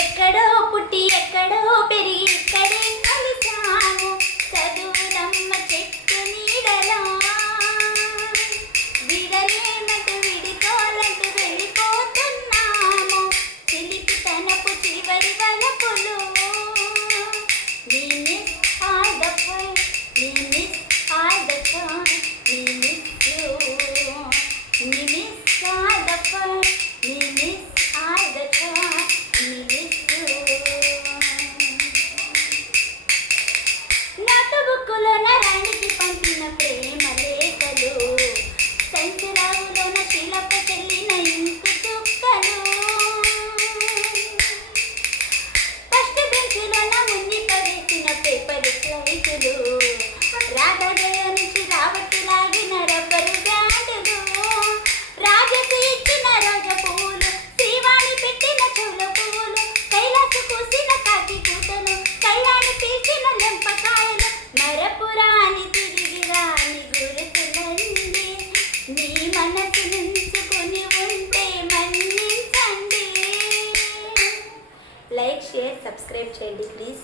ఎక్కడో పుట్టి ఎక్కడో పెరిగి ఇక్కడే కలిసాము చదువులమ్మ చెట్టు నీడలా విడలేనట్టు విడిపోలంటూ వెళ్ళిపోతున్నాము చిలిపి తనపు చివరి వలపులు We miss all the fun, we miss all the fun, we miss you. We miss all the fun, we miss all the fun, we miss you. నోటుబుక్కులోన రాణికి పంపిన ప్రేమ లేఖలు సంచురావులోన శిలప చెల్లిన ఇంకు చుక్కలు ఫస్ట్ బెంచ్లోన మున్నిప వేసిన పేపర్ ఫ్లైటులు రాధగయ నుంచి రాబట్టి లాగిన రబ్బరు బ్యాండులు రాజకు ఇచ్చిన రోజ పూలు శ్రీవాణి పెట్టిన చెవుల పూలు కైలాసు కూసిన కాకి కూతలు కళ్యాణి పీల్చిన లెంపకాయలు మరపురాని తిరిగి రాని గురుతులండి నీ మనసు నుంచుకుని ఉంటే మన్నించండి. లైక్ షేర్ సబ్స్క్రైబ్ చేయండి ప్లీజ్.